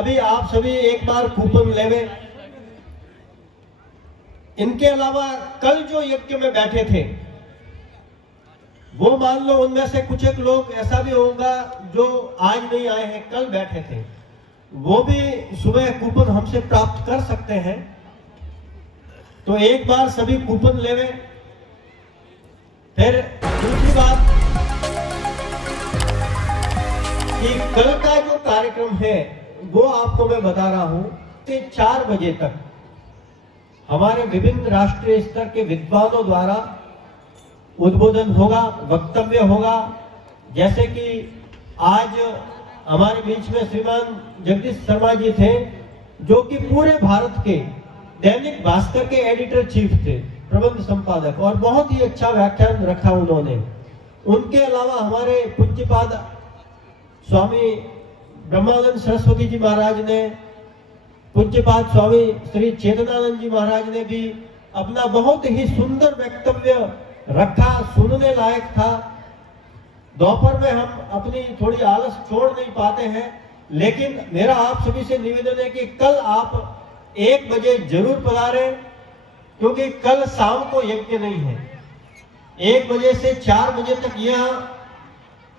अभी आप सभी एक बार कूपन लेवे। इनके अलावा कल जो यज्ञ में बैठे थे वो मान लो उनमें से कुछ एक लोग ऐसा भी होगा जो आज नहीं आए हैं, कल बैठे थे, वो भी सुबह कूपन हमसे प्राप्त कर सकते हैं। तो एक बार सभी कूपन लेवे। फिर दूसरी बात कि कल का जो कार्यक्रम है वो आपको मैं बता रहा हूं कि 4 बजे तक हमारे विभिन्न राष्ट्रीय स्तर के विद्वानों द्वारा उद्बोधन होगा, वक्तव्य होगा। जैसे कि आज हमारे बीच में श्रीमान जगदीश शर्मा जी थे, जो कि पूरे भारत के दैनिक भास्कर के एडिटर चीफ थे, प्रबंध संपादक, और बहुत ही अच्छा व्याख्यान रखा उन्होंने। उनके अलावा हमारे पूज्यपाद स्वामी ब्रह्मानंद सरस्वती जी महाराज ने, पूज्यपाद स्वामी श्री चेतनानंद जी महाराज ने भी अपना बहुत ही सुंदर वक्तव्य रखा, सुनने लायक था। दोपहर में हम अपनी थोड़ी आलस छोड़ नहीं पाते हैं, लेकिन मेरा आप सभी से निवेदन है कि कल आप 1 बजे जरूर पधारें, क्योंकि कल शाम को यज्ञ नहीं है। 1 बजे से 4 बजे तक यह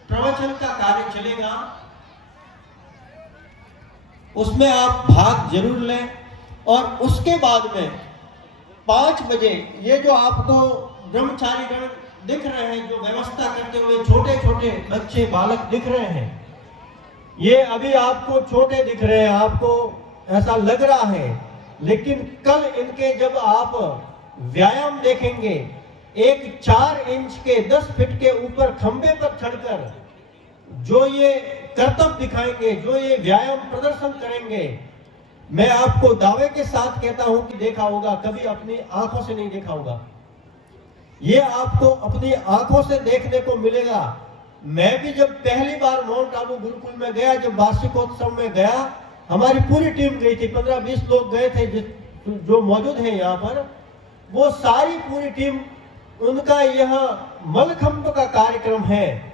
प्रवचन का कार्य चलेगा, उसमें आप भाग जरूर लें। और उसके बाद में 5 बजे ये जो आपको ब्रह्मचारी गण दिख रहे हैं, जो व्यवस्था करते हुए छोटे छोटे बच्चे बालक दिख रहे हैं, ये अभी आपको छोटे दिख रहे हैं, आपको ऐसा लग रहा है, लेकिन कल इनके जब आप व्यायाम देखेंगे, एक 4 इंच के 10 फीट के ऊपर खंबे पर चढ़कर जो ये करतब दिखाएंगे, जो ये व्यायाम प्रदर्शन करेंगे, मैं आपको दावे के साथ कहता हूं कि देखा होगा, कभी अपनी आंखों से नहीं देखा होगा। ये आपको अपनी आंखों से देखने को मिलेगा। मैं भी जब पहली बार माउंट आबू गुरुकुल में गया, जब वार्षिकोत्सव में गया, हमारी पूरी टीम गई थी, 15-20 लोग गए थे जो मौजूद हैं यहाँ पर। वो सारी पूरी टीम, उनका यह मलखंब का कार्यक्रम है,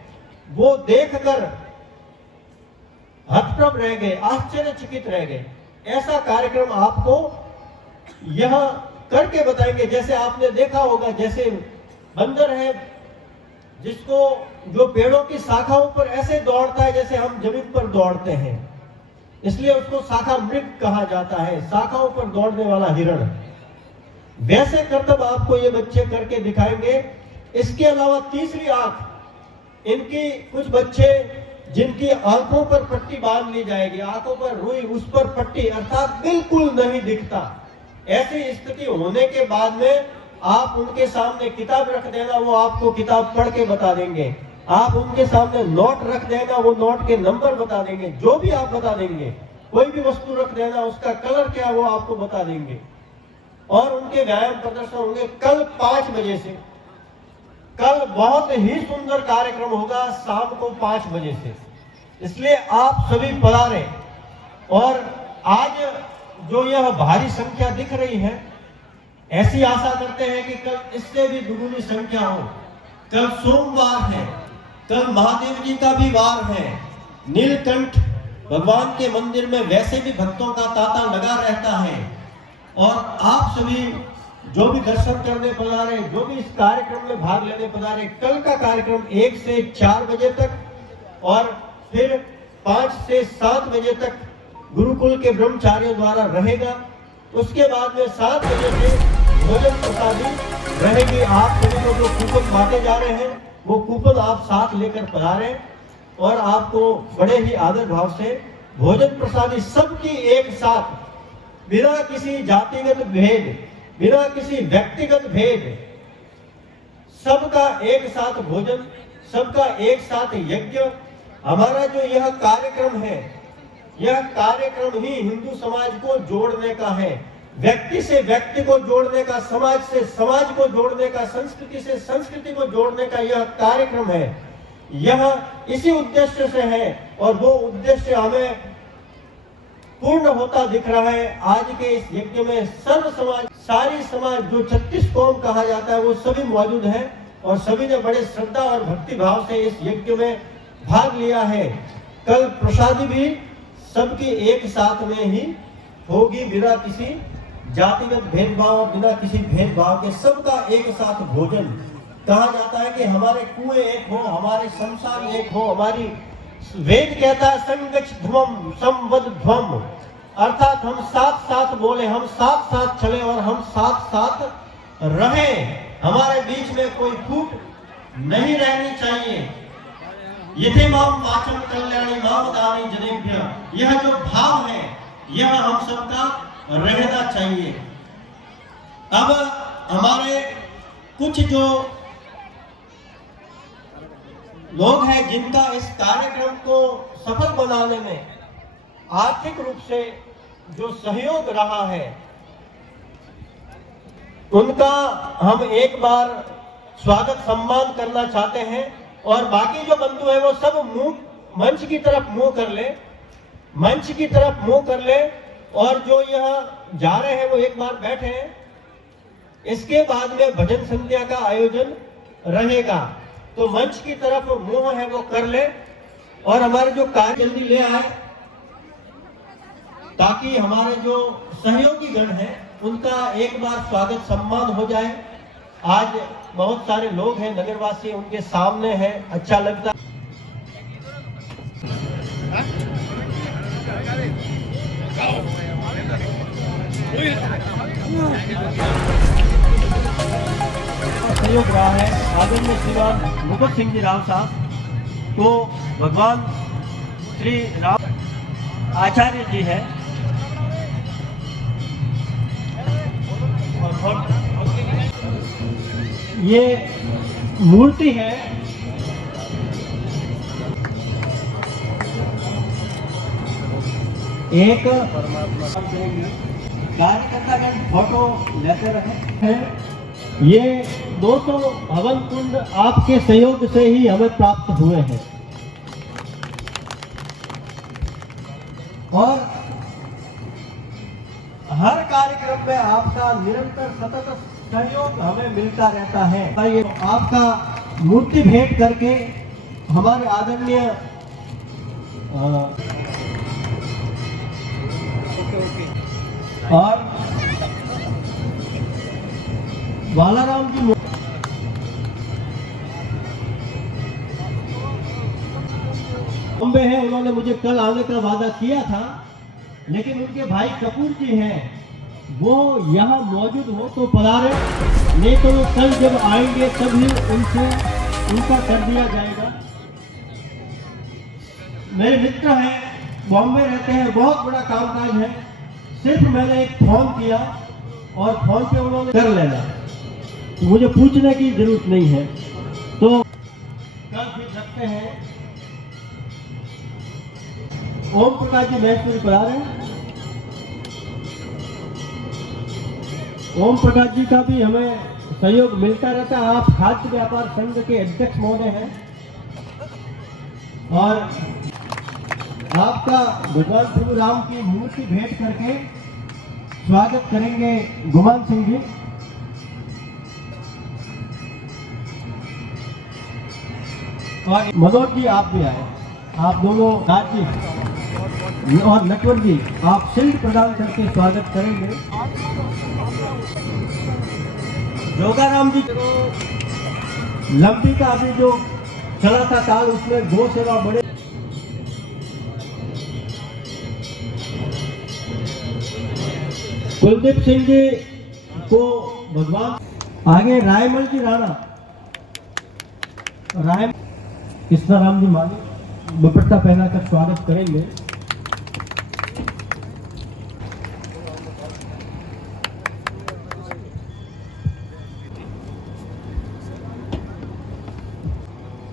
वो देखकर हतप्रभ रह गए, आश्चर्यचकित रह गए। ऐसा कार्यक्रम आपको यह करके बताएंगे। जैसे आपने देखा होगा, जैसे बंदर है जिसको, जो पेड़ों की शाखाओं पर ऐसे दौड़ता है जैसे हम जमीन पर दौड़ते हैं, इसलिए उसको शाखा मृग कहा जाता है, शाखाओं पर दौड़ने वाला हिरण। वैसे करतब आपको ये बच्चे करके दिखाएंगे। इसके अलावा तीसरी आंख, इनकी कुछ बच्चे जिनकी आंखों पर पट्टी बांध ली जाएगी, आंखों पर रुई, उस पर पट्टी, अर्थात बिल्कुल नहीं दिखता। ऐसी स्थिति होने के बाद में आप उनके सामने किताब रख देना, वो आपको किताब पढ़ के बता देंगे। आप उनके सामने नोट रख देना, वो नोट के नंबर बता देंगे, जो भी आप बता देंगे। कोई भी वस्तु रख देना, उसका कलर क्या वो आपको बता देंगे। और उनके व्यायाम प्रदर्शन होंगे कल 5 बजे से। कल बहुत ही सुंदर कार्यक्रम होगा शाम को 5 बजे से, इसलिए आप सभी पधारें। और आज जो यह भारी संख्या दिख रही है, ऐसी आशा करते हैं कि कल इससे भी दुगुनी संख्या हो। कल सोमवार है, कल महादेव जी का भी वार है। नीलकंठ भगवान के मंदिर में वैसे भी भक्तों का तांता लगा रहता है। और आप सभी जो भी दर्शन करने पधारे, जो भी इस कार्यक्रम में भाग लेने पधारे, कल का कार्यक्रम 1 से 4 बजे तक और फिर 5 से 7 बजे तक गुरुकुल के ब्रह्मचारियों द्वारा रहेगा। उसके बाद में 7 बजे से भोजन प्रसादी रहेगी। आप सभी को जो कूपन बांटे जा रहे हैं, वो कूपन आप साथ लेकर पधारें और आपको बड़े ही आदर भाव से भोजन प्रसादी सबकी एक साथ, बिना किसी जातिगत भेद, बिना किसी व्यक्तिगत भेद, सबका एक साथ भोजन, सबका एक साथ यज्ञ। हमारा जो यह कार्यक्रम है, यह कार्यक्रम ही हिंदू समाज को जोड़ने का है, व्यक्ति से व्यक्ति को जोड़ने का, समाज से समाज को जोड़ने का, संस्कृति से संस्कृति को जोड़ने का यह कार्यक्रम है। यह इसी उद्देश्य से है और वो उद्देश्य हमें पूर्ण होता दिख रहा है। आज के इस यज्ञ में सर्व समाज, सारी समाज, जो 36 कौम कहा जाता है, वो सभी मौजूद है और सभी ने बड़े श्रद्धा और भक्ति भाव से इस यज्ञ में भाग लिया है। कल प्रसादी भी सबकी एक साथ में ही होगी, बिना किसी जातिगत भेदभाव, बिना किसी भेदभाव के सबका एक साथ भोजन। कहा जाता है कि हमारे कुएं एक हो, हमारे शमशान एक हो, हमारी वेद कहता है संगच्छ ध्वम संवद ध्वम, अर्थात हम साथ साथ बोले, हम साथ साथ चले और हम साथ साथ रहें। हमारे बीच में कोई फूट नहीं रहनी चाहिए। यथे माम वाचम कल्याणी माम दानी जनेभ्य, यह जो भाव है यह हम सबका रहना चाहिए। अब हमारे कुछ जो लोग हैं जिनका इस कार्यक्रम को सफल बनाने में आर्थिक रूप से जो सहयोग रहा है, उनका हम एक बार स्वागत सम्मान करना चाहते हैं। और बाकी जो बंधु हैं वो सब मुंह मंच की तरफ मुंह कर ले, मंच की तरफ मुंह कर ले, और जो यह जा रहे हैं वो एक बार बैठे हैं। इसके बाद में भजन संध्या का आयोजन रहेगा, तो मंच की तरफ मुंह है वो कर ले और हमारे जो कार्य जल्दी ले आए, ताकि हमारे जो सहयोगी गण हैं उनका एक बार स्वागत सम्मान हो जाए। आज बहुत सारे लोग हैं नगरवासी, उनके सामने हैं, अच्छा लगता है। सहयोग रहा है आदरणीय श्रीमान मुकुट सिंह जी राव साहब, तो भगवान श्री राम आचार्य जी है। ये मूर्ति है, एक कार्यकर्तागण फोटो लेते रहे हैं। ये 200 हवन कुंड आपके सहयोग से ही हमें प्राप्त हुए हैं, और हर कार्यक्रम में आपका निरंतर सतत सहयोग हमें मिलता रहता है। ये आपका मूर्ति भेंट करके हमारे आदरणीय और बालाराम जी बॉम्बे है, उन्होंने मुझे कल आने का वादा किया था, लेकिन उनके भाई कपूर जी हैं, वो यहाँ मौजूद हो तो पधारे, नहीं तो वो कल जब आएंगे तभी उनका कर दिया जाएगा। मेरे मित्र हैं, बॉम्बे रहते हैं, बहुत बड़ा कामकाज है, सिर्फ मैंने एक फोन किया और फोन पे उन्होंने कर लेना, तो मुझे पूछने की जरूरत नहीं है। तो कल फिर रखते हैं। ओम प्रकाश जी महेशपुरी पधारे हैं। ओम प्रकाश जी का भी हमें सहयोग मिलता रहता है। आप खाद्य व्यापार संघ के अध्यक्ष महोदय हैं, और आपका भगवान प्रभु राम की मूर्ति भेंट करके स्वागत करेंगे गुमान सिंह जी। और मनोज जी आप भी आए, आप दोनों राज जी और नटवर जी आप शील्ड प्रदान करके स्वागत करेंगे। जोगाराम जी लंबी का अभी जो चला था काल, उसमें गो सेवा बड़े कुलदीप सिंह जी को भगवान आगे रायमल जी राणा, राय कृष्णा राम जी माली दुपट्टा पहनाकर स्वागत करेंगे।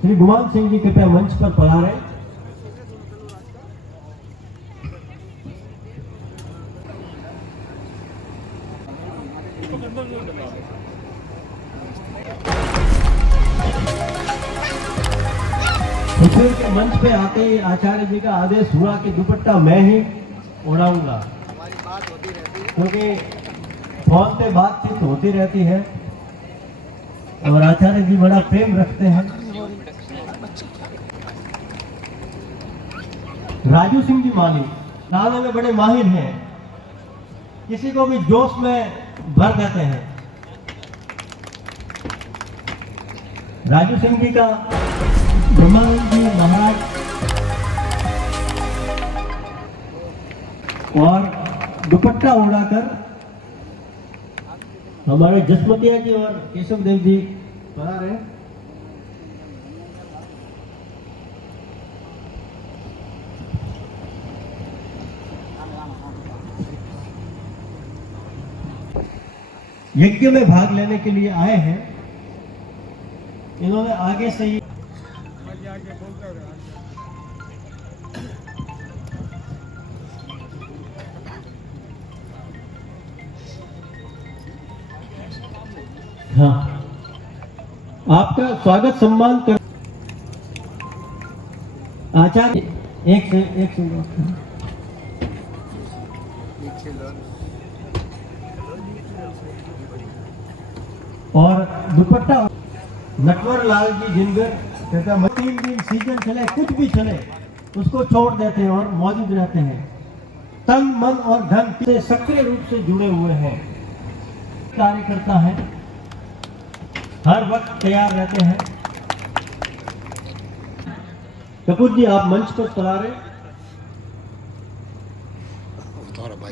श्री गुमान सिंह जी कृपया मंच पर पधारे। ईश्वर के मंच पे आते ही आचार्य जी का आदेश हुआ कि दुपट्टा मैं ही उड़ाऊंगा, क्योंकि फोन पे बातचीत होती रहती है और आचार्य जी बड़ा प्रेम रखते हैं। राजू सिंह जी माली गाने में बड़े माहिर हैं, किसी को भी जोश में भर देते हैं। राजू सिंह जी का ब्रह्मानंद जी महाराज और दुपट्टा उड़ाकर हमारे जसमतिया जी और केशव देव जी बना रहे हैं। यज्ञ में भाग लेने के लिए आए हैं। इन्होंने आगे से ही हाँ आपका स्वागत सम्मान कर आचार्य एक और दुपट्टा नटवर लाल जी जिनगर कहता 3 दिन सीजन चले कुछ भी चले उसको छोड़ देते हैं और मौजूद रहते हैं। तन मन और धन से सक्रिय रूप से जुड़े हुए हैं। कार्य करता है, हर वक्त तैयार रहते हैं। कपूर जी आप मंच पर चला रहे,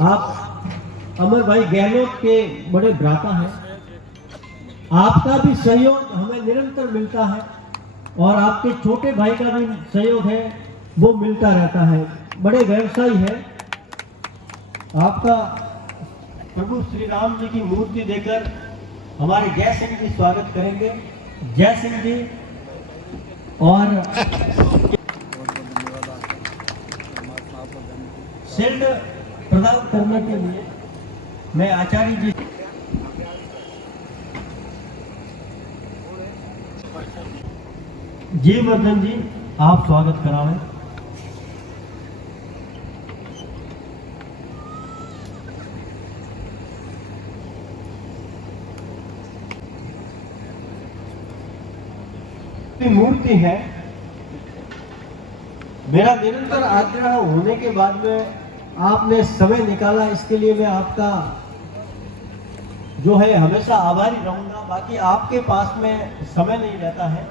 आप अमर भाई गहलोत के बड़े भ्राता हैं। आपका भी सहयोग हमें निरंतर मिलता है और आपके छोटे भाई का भी सहयोग है, वो मिलता रहता है। बड़े व्यवसायी है। आपका प्रभु श्री राम जी की मूर्ति देकर हमारे जय सिंह जी स्वागत करेंगे। जय सिंह जी और शील्ड प्रदान करने के लिए मैं आचार्य जी जीवर्धन जी आप स्वागत करावें। मूर्ति है। मेरा निरंतर आग्रह होने के बाद में आपने समय निकाला, इसके लिए मैं आपका जो है हमेशा आभारी रहूंगा। बाकी आपके पास में समय नहीं रहता है।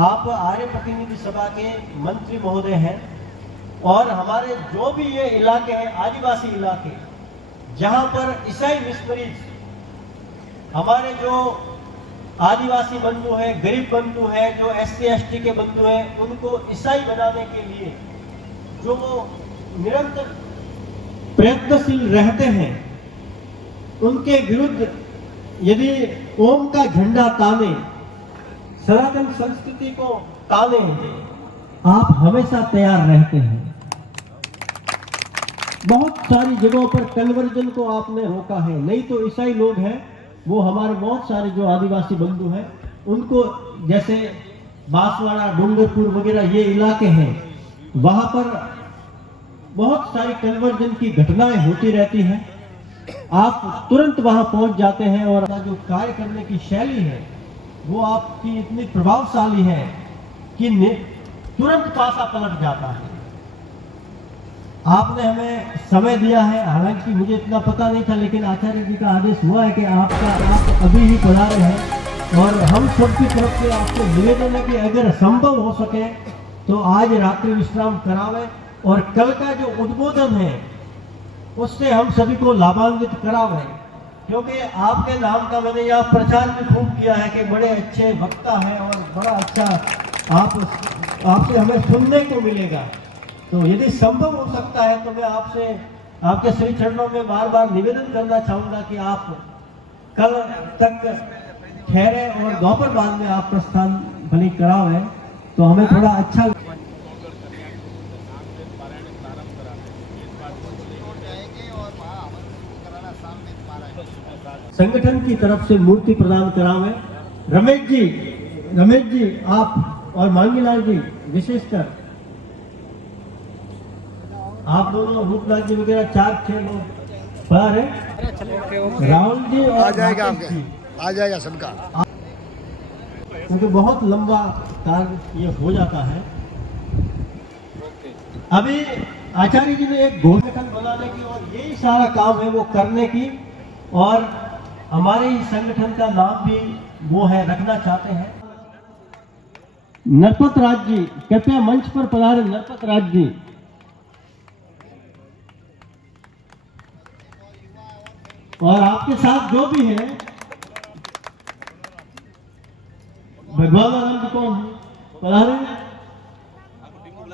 आप आर्य प्रतिनिधि सभा के मंत्री महोदय हैं और हमारे जो भी ये इलाके हैं आदिवासी इलाके जहां पर ईसाई मिशनरीज हमारे जो आदिवासी बंधु हैं, गरीब बंधु हैं, जो SC ST के बंधु हैं, उनको ईसाई बनाने के लिए जो निरंतर प्रयत्नशील रहते हैं, उनके विरुद्ध यदि ओम का झंडा ताने, सनातन संस्कृति को ताने, आप हमेशा तैयार रहते हैं। बहुत सारी जगहों पर कन्वर्जन को आपने रोका है। नहीं तो ईसाई लोग हैं, वो हमारे बहुत सारे जो आदिवासी बंधु हैं उनको, जैसे बांसवाड़ा, डूंगरपुर वगैरह ये इलाके हैं, वहां पर बहुत सारी कन्वर्जन की घटनाएं होती रहती हैं। आप तुरंत वहां पहुंच जाते हैं और जो कार्य करने की शैली है वो आपकी इतनी प्रभावशाली है कि तुरंत पासा पलट जाता है। आपने हमें समय दिया है, हालांकि मुझे इतना पता नहीं था, लेकिन आचार्य जी का आदेश हुआ है कि आप अभी ही पधारे हैं और हम सबकी तरफ से आपको निवेदन है कि अगर संभव हो सके तो आज रात्रि विश्राम करावें और कल का जो उद्बोधन है उससे हम सभी को लाभान्वित करावें, क्योंकि आपके नाम का मैंने यहाँ प्रचार भी खूब किया है कि बड़े अच्छे वक्ता हैं और बड़ा अच्छा आपसे हमें सुनने को मिलेगा। तो यदि संभव हो सकता है तो मैं आपसे आपके श्री चरणों में बार बार निवेदन करना चाहूंगा कि आप कल तक ठहरे और दोपहर बाद में आप प्रस्थान भली करावें तो हमें थोड़ा अच्छा। संगठन की तरफ से मूर्ति प्रदान करावें। रमेश जी आप और मांगीलाल जी विशेषकर आप दोनों, रूपनाथ जी वगैरह 4-6 लोग पर है। राहुल जी और आ जाएगा सबका, क्योंकि बहुत लंबा कार्य ये हो जाता है। अभी आचार्य जी ने एक घोषणा बनाने की और यही सारा काम है वो करने की, और हमारे ही संगठन का नाम भी वो है रखना चाहते हैं। नरपत राज जी कृपया मंच पर पधारे। नरपत राज जी, और आपके साथ जो भी है, भगवान आनंद कौन है, पधारे।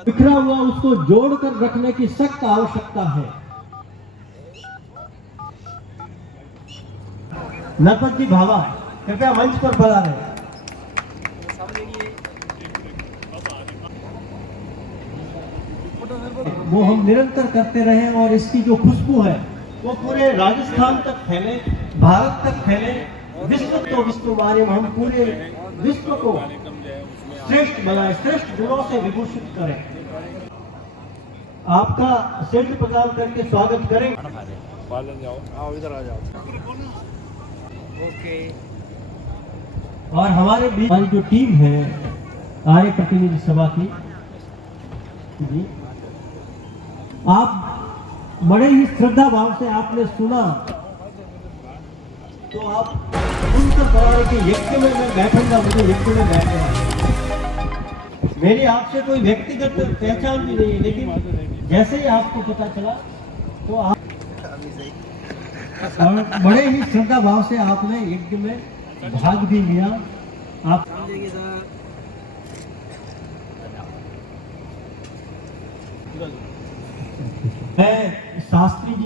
बिखरा हुआ उसको जोड़कर रखने की सख्त आवश्यकता है। नरपत जी भावा कृपया मंच पर पधारे। वो हम निरंतर करते रहे और इसकी जो खुशबू है वो पूरे राजस्थान तक फैले, भारत तक फैले, विश्व बारे में हम पूरे विश्व को श्रेष्ठ बनाए, श्रेष्ठ गुणों से विभूषित करें। आपका शिल्ड प्रदान करके स्वागत करें। आओ इधर आ जाओ। ओके। और हमारे बीच हमारी जो टीम है आर्य प्रतिनिधि सभा की जी, आप बड़े ही श्रद्धा भाव से आपने सुना, तो आप सुनकर पधारे कि यज्ञ में मैं बैठूंगा, मुझे यज्ञ में बैठना। मेरी आपसे कोई व्यक्तिगत पहचान भी नहीं है, लेकिन जैसे ही आपको पता चला तो आप और बड़े ही श्रद्धा भाव से आपने यज्ञ में भाग भी लिया। आप मैं शास्त्री जी